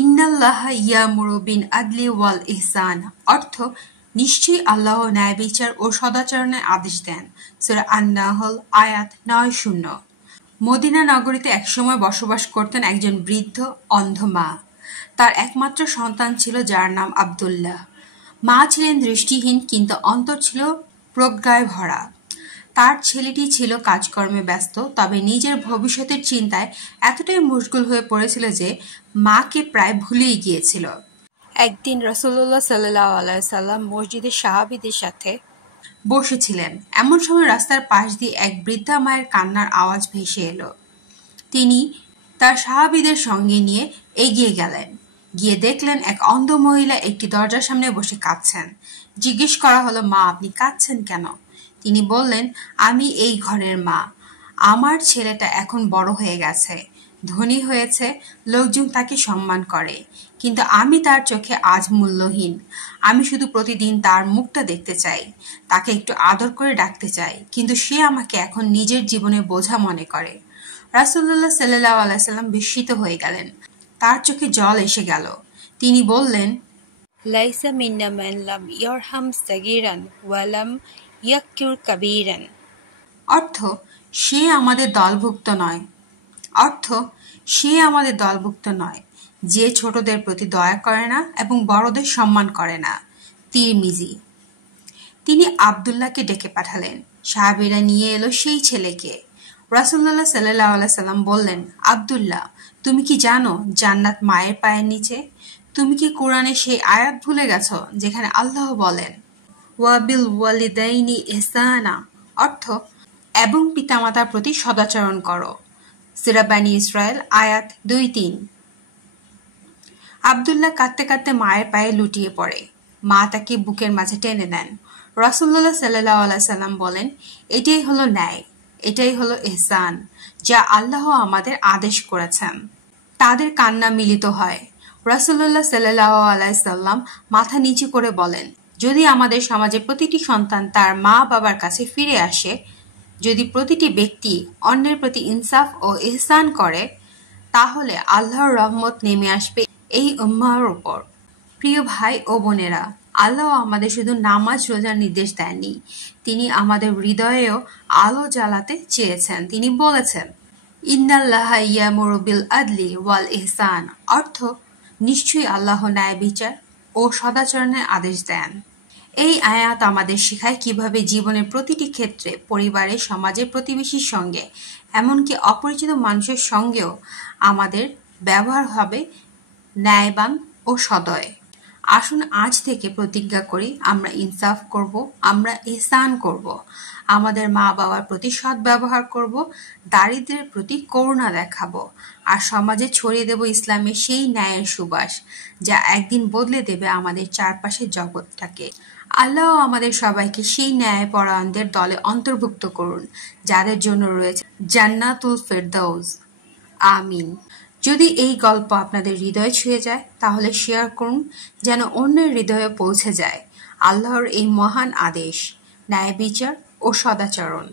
ইন্নাল্লাহা ইয়ামুরু বিল আদলি ওয়াল ইহসান অর্থ নিশ্চয়ই আল্লাহ ন্যায় বিচার ও সদাচরণের আদেশ দেন। সূরা আন-নাহল আয়াত ৯-০। মদিনা নগরীতে একসময় বসবাস করতেন একজন বৃদ্ধ অন্ধ মা। তার একমাত্র সন্তান ছিল যার নাম আব্দুল্লাহ। মা ছিলেন দৃষ্টিহীন কিন্তু অন্তর ছিল প্রজ্ঞায় ভরা। তার ছেলেটি ছিল কাজকর্মে ব্যস্ত, তবে নিজের ভবিষ্যতের চিন্তায় এতটাই মশগুল হয়ে পড়েছিল যে মাকে প্রায় ভুলেই গিয়েছিল। একদিন রাসূলুল্লাহ সাল্লাল্লাহু আলাইহি ওয়াসাল্লাম মসজিদে সাহাবীদের সাথে বসেছিলেন। এমন সময় রাস্তার পাশ দিয়ে এক বৃদ্ধা মায়ের কান্নার আওয়াজ ভেসে এলো। তিনি তার সাহাবীদের সঙ্গে নিয়ে এগিয়ে গেলেন। গিয়ে দেখলেন এক অন্ধ মহিলা একটি দরজার সামনে বসে কাঁদছেন। জিজ্ঞেস করা হলো, মা, আপনি কাঁদছেন কেন? তিনি বললেন, আমি এই ঘরের মা। আমার ছেলেটা এখন বড় হয়ে গেছে, ধনী হয়েছে, লোকজন তাকে সম্মান করে, কিন্তু আমি তার চোখে আজ মূল্যহীন। আমি শুধু প্রতিদিন তার মুখটা দেখতে চাই, তাকে একটু আদর করে ডাকতে চাই, কিন্তু সে আমাকে এখন নিজের জীবনের বোঝা মনে করে। রাসূলুল্লাহ সাল্লাল্লাহু আলাইহি ওয়াসাল্লাম বিস্মিত হয়ে গেলেন। তার চোখে জল এসে গেল। তিনি বললেন, লাইসা মিন্না মান লাম ইয়ারহাম সাগীরান ওয়া লাম ইয়াক্কির কাবীরান অর্থ সে আমাদের দলভুক্ত নয় যে ছোটদের প্রতি দয়া করে না এবং বড়দের সম্মান করে না। তিরমিজি। তিনি আব্দুল্লাহকে ডেকে পাঠালেন। সাহাবীরা নিয়ে এলো সেই ছেলেকে। রাসূলুল্লাহ সাল্লাল্লাহু আলাইহি ওয়াসাল্লাম বললেন, আব্দুল্লাহ, তুমি কি জানো জান্নাত মায়ের পায়ের নিচে? তুমি কি কোরআনে সেই আয়াত ভুলে গেছো যেখানে আল্লাহ বলেন, ওয়াবিল ওয়ালিদাইনি ইহসানা অর্থ এবং পিতামাতার প্রতি সদাচরণ করো। সূরা বনী ইসরাঈল আয়াত ২-৩। আব্দুল্লাহ কাঁদতে কাঁদতে মায়ের পায়ে লুটিয়ে পড়ে। মা তাকে বুকের মাঝে টেনে নেন। রাসূলুল্লাহ সাল্লাল্লাহু আলাইহি ওয়াসাল্লাম বলেন, এটাই হলো ন্যায়, এটাই হলো ইহসান, যা আল্লাহ আমাদের আদেশ করেছেন। তাদের কান্না মিলিত হয়। রাসূলুল্লাহ সাল্লাল্লাহু আলাইহি ওয়াসাল্লাম মাথা নিচু করে বলেন, যদি আমাদের সমাজে প্রতিটি সন্তান তার মা বাবার কাছে ফিরে আসে, যদি প্রতিটি ব্যক্তি অন্যের প্রতি ইনসাফ ও ইহসান করে, তাহলে আল্লাহর রহমত নেমে আসবে এই উম্মাহর উপর। প্রিয় ভাই ও বোনেরা, আল্লাহ আমাদের শুধু নামাজ রোজার নির্দেশ দেননি, তিনি আমাদের হৃদয়েও আলো জ্বালাতে চেয়েছেন। তিনি বলেছেন, ইন্নাল্লাহা ইয়ামুরু বিল আদলি ওয়াল ইহসান অর্থ নিশ্চয়ই আল্লাহ ন্যায় বিচার ও সদাচরণের আদেশ দেন। এই আয়াত আমাদের শেখায় কিভাবে জীবনের প্রতিটি ক্ষেত্রে, পরিবারে, সমাজে, প্রতিবেশীর সঙ্গে, এমনকি অপরিচিত মানুষের সঙ্গেও আমাদের ব্যবহার হবে ন্যায়বান ও সদয়। আসুন আজ থেকে প্রতিজ্ঞা করি, আমরা ইনসাফ করব, আমরা ইহসান করব, আমাদের মা বাবার প্রতি সৎ ব্যবহার করব, দারিদ্রের প্রতি করুণা দেখাবো, আর সমাজে ছড়িয়ে দেব ইসলামের সেই ন্যায়ের সুবাস, যা একদিন বদলে দেবে আমাদের চারপাশের জগৎটাকে। আল্লাহ আমাদের সবাইকে সেই ন্যায়পরায়ণদের দলে অন্তর্ভুক্ত করুন, যাদের জন্য রয়েছে জান্নাতুল ফেরদাউস। আমিন। যদি এই গল্প আপনাদের হৃদয় ছুঁয়ে যায়, তাহলে শেয়ার করুন, যেন অন্যের হৃদয়ে পৌঁছে যায় আল্লাহর এই মহান আদেশ, ন্যায় বিচার ও সদাচরণ।